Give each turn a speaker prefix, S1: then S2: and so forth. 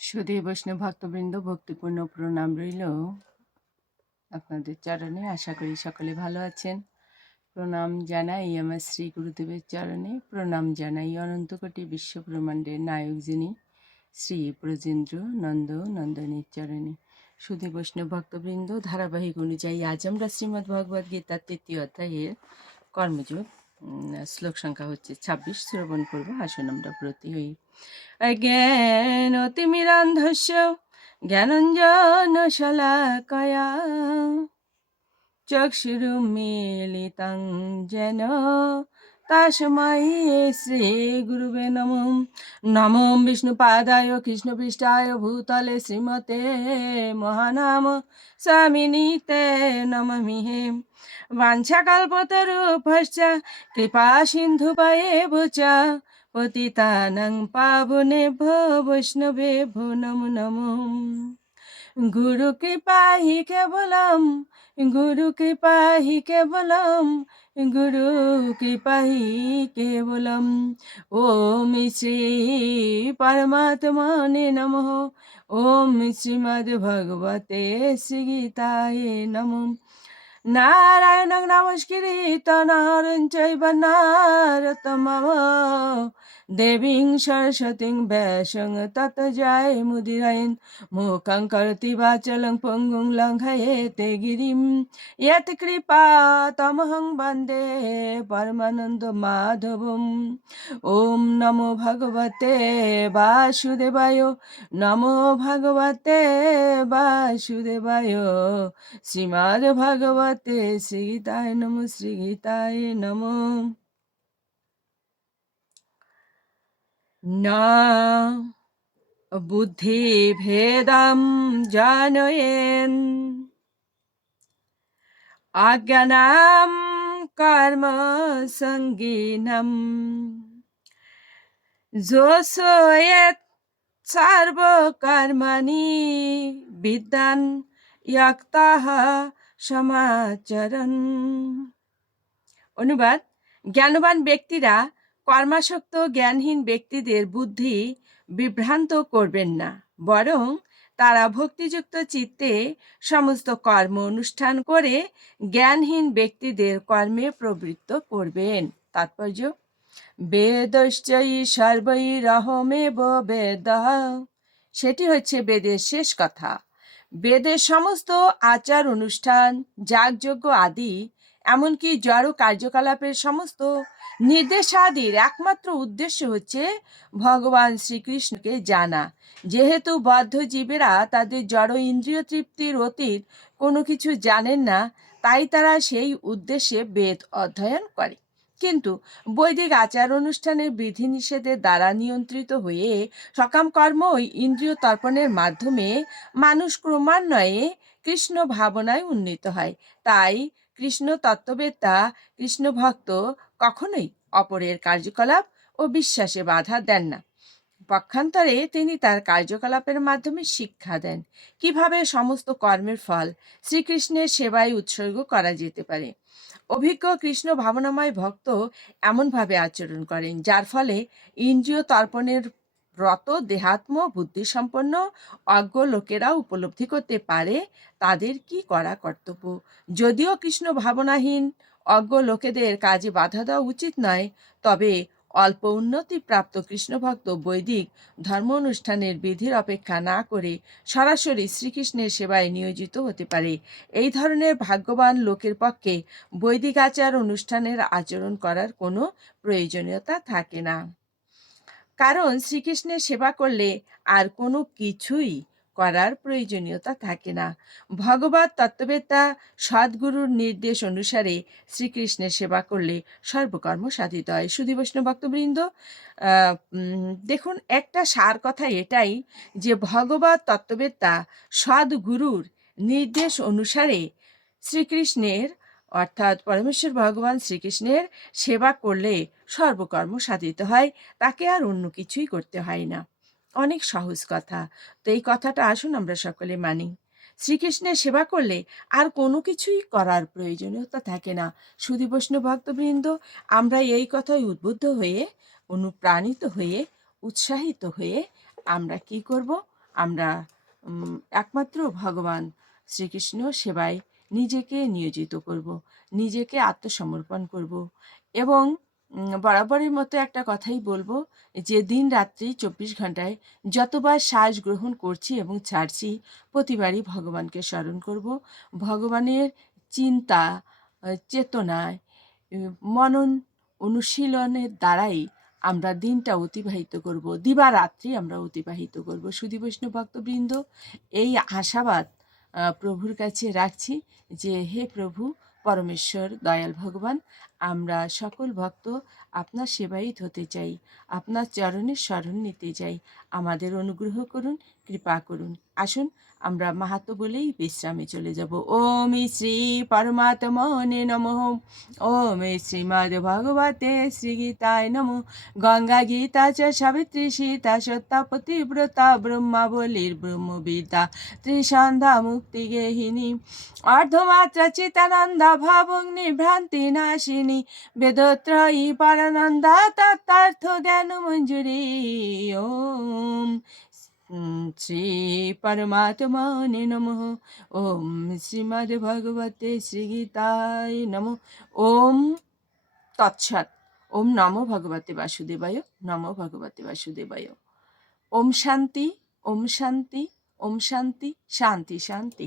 S1: সুধী বৈষ্ণব ভক্তবৃন্দ ভক্তিপূর্ণ প্রণাম রইল। আপনাদের চরণে আশা করি সকলে ভালো আছেন। প্রণাম জানাই আমার শ্রী গুরুদেবের চরণে। প্রণাম জানাই অনন্তকোটি বিশ্ব ব্রহ্মাণ্ডের নায়ক যিনি শ্রী ব্রজেন্দ্র নন্দ নন্দনের চরণে। সুধী বৈষ্ণব ভক্তবৃন্দ, ধারাবাহিক অনুযায়ী আজ আমরা শ্রীমদ্ ভগবদ গীতার তৃতীয় অধ্যায়ের কর্মযোগ শ্লোক সংখ্যা হচ্ছে ছাব্বিশ, শ্রবণ করব আসুন আমরা প্রতি হই। জ্ঞান অতিমিরান্ধস্য, জ্ঞানঞ্জন শলাকয়া। চক্ষুরুমিলিতং যেন তাসময় শ্রী গুরুবে নম। নম বিষ্ণুপাদায় কৃষ্ণপৃষ্ঠায় ভূতলে শ্রীমতে মহানাম স্বামিনীতে হে বাঞ্ছাকল্পতরূপশ্চ কৃপা সিন্ধুপায়েব চ পতিতানাং পাবনেভ্যো বৈষ্ণবেভ্যো নমো নমো গুরু কৃপা হি কেবলম গুরু কৃপা হি কেবলম গুরু কৃপা হি কেবলম ওম শ্রী পরমাত্মনে নমঃ ওম শ্রীমদ্ ভগবতে শ্রীগীতায়ে নমঃ নারায়ণং নমস্কৃত নরং চৈব নারতমম দেবীং সরস্বতীং ব্যাসং তত জয় মুদিরায়ণ মুখং করতি বাচলং পঙ্গুং লঙ্ঘয়েতে গিরিম ইয়ত কৃপা তমহং বন্দে পরমানন্দ মাধবম ওম নমো ভগবতে বাসুদেবায় নমো ভগবতে বাসুদেবায় শ্রীমদ্ ভগবতে শ্রীগীতায় নম শ্রীগীতায় নম ভেদম জানয়েন অজ্ঞানাম কর্ম সঙ্গিনম যোশয়েত সর্বকর্মাণি বিদ্যান ইয়াক্তাহ সমাচরণ অনুবাদ জ্ঞানবান ব্যক্তিরা কর্মাসক্ত জ্ঞানহীন ব্যক্তিদের বুদ্ধি বিভ্রান্ত করবেন না, বরং তারা ভক্তিযুক্ত চিত্তে সমস্ত কর্ম অনুষ্ঠান করে জ্ঞানহীন ব্যক্তিদের কর্মে প্রবৃত্ত করবেন। তাৎপর্য? বেদশ্চয়ী সর্বই রহমেব বেদ। সেটি হচ্ছে বেদের শেষ কথা। বেদের সমস্ত আচার অনুষ্ঠান, যাগযজ্ঞ আদি, এমনকি জড় কার্যকলাপের সমস্ত নির্দেশাদির একমাত্র উদ্দেশ্য হচ্ছে ভগবান শ্রীকৃষ্ণকে জানা। যেহেতু বদ্ধ জীবেরা তাদের জড় ইন্দ্রিয় তৃপ্তির অতীত কোনো কিছু জানেন না, তাই তারা সেই উদ্দেশ্যে বেদ অধ্যয়ন করে। কিন্তু বৈদিক আচার অনুষ্ঠানের বিধিনিষেধের দ্বারা নিয়ন্ত্রিত হয়ে সকাম কর্ম ইন্দ্রিয় তর্পণের মাধ্যমে মানুষ ক্রমান্বয়ে কৃষ্ণ ভাবনায় উন্নীত হয়। তাই কৃষ্ণ তত্ত্ববেত্তা কৃষ্ণ ভক্ত কখনোই অপরের কার্যকলাপ ও বিশ্বাসে বাধা দেন না। পক্ষান্তরে তিনি তার কার্যকলাপের মাধ্যমে শিক্ষা দেন, কীভাবে সমস্ত কর্মের ফল শ্রীকৃষ্ণের সেবায় উৎসর্গ করা যেতে পারে। অভিজ্ঞ কৃষ্ণ ভাবনাময় ভক্ত এমনভাবে আচরণ করেন, যার ফলে ইন্দ্রিয় তর্পণের রত দেহাত্ম, বুদ্ধিসম্পন্ন, অজ্ঞ লোকেরা উপলব্ধি করতে পারে, তাদের কি করা কর্তব্য? যদিও কৃষ্ণ ভাবনাহীন, অজ্ঞ লোকেদের কাজে বাধা দেওয়া উচিত নয়, তবে অল্প উন্নতিপ্রাপ্ত কৃষ্ণভক্ত বৈদিক ধর্ম অনুষ্ঠানের বিধির অপেক্ষা না করে সরাসরি শ্রীকৃষ্ণের সেবায় নিয়োজিত হতে পারে। এই ধরনের ভাগ্যবান লোকের পক্ষে বৈদিক আচার অনুষ্ঠানের আচরণ করার কোনো প্রয়োজনীয়তা থাকে না। কারণ শ্রীকৃষ্ণের সেবা করলে আর কোনো কিছুই করার প্রয়োজনীয়তা থাকে না। ভগবত তত্ত্ববেত্তা সদ্গুরুর নির্দেশ অনুসারে শ্রীকৃষ্ণের সেবা করলে সর্বকর্ম সাধিত হয়। সুধী বৈষ্ণব ভক্তবৃন্দ দেখুন একটা সার কথা এটাই যে ভগবত তত্ত্ববেত্তা সদ্গুরুর নির্দেশ অনুসারে শ্রীকৃষ্ণের অর্থাৎ পরমেশ্বর ভগবান শ্রীকৃষ্ণের সেবা করলে সর্বকর্ম সাধিত হয়, তাকে আর অন্য কিছুই করতে হয় না। অনেক সহজ কথা। তো এই কথাটা আসুন আমরা সকলে মানি। শ্রীকৃষ্ণের সেবা করলে আর কোনো কিছুই করার প্রয়োজনীয়তা থাকে না। সুধী বৈষ্ণব ভক্তবৃন্দ আমরা এই কথায় উদ্বুদ্ধ হয়ে, অনুপ্রাণিত হয়ে, উৎসাহিত হয়ে আমরা কি করব? আমরা একমাত্র ভগবান শ্রীকৃষ্ণ সেবায় নিজেকে নিয়োজিত করব, নিজেকে আত্মসমর্পণ করব এবং বরাবরের মতো একটা কথাই বলব যে দিন রাত্রি চব্বিশ ঘন্টায় যতবার শ্বাস গ্রহণ করছি এবং ছাড়ছি প্রতিবারই ভগবানকে স্মরণ করব। ভগবানের চিন্তা চেতনায় মনন অনুশীলনের দ্বারাই আমরা দিনটা অতিবাহিত করব। দিবারাত্রি আমরা অতিবাহিত করব। সুধী বৈষ্ণব ভক্তবৃন্দ, এই আশাবাদ প্রভুর কাছে রাখছি যে হে প্রভু পরমেশ্বর দয়াল ভগবান আমরা সকল ভক্ত আপনার সেবায়িত হতে চাই, আপনার চরণের স্মরণ নিতে চাই। আমাদের অনুগ্রহ করুন, কৃপা করুন। আসুন, আমরা মাহাতো বলেই বিশ্রামে চলে যাব। ওম শ্রী পরমাত্মনে নমঃ। ওম শ্রীমদ্ ভগবতে শ্রী গীতায় নমঃ। গঙ্গা গীতা চ সাবিত্রী সীতা সত্তা পতিব্রতা ব্রহ্মাবলীর ব্রহ্মবিদ্যা ত্রিসন্ধ্যা মুক্তি গেহিনী। অর্ধমাত্রা চিতানন্দা ভাবগ্নি ভ্রান্তি নাশিনী। বেদত্রয়ী পরানন্দা তত্তার্থ জ্ঞান মঞ্জুরি ওম শ্রী পরমাত্মনে নমঃ ওম শ্রীমদ্ ভগবতে শ্রীগীতায় নমঃ ওম তৎসৎ ওম নমো ভগবতে বাসুদেবায় নমো ভগবতে বাসুদেবায় ওম শান্তি ওম শান্তি ওম শান্তি শান্তি শান্তি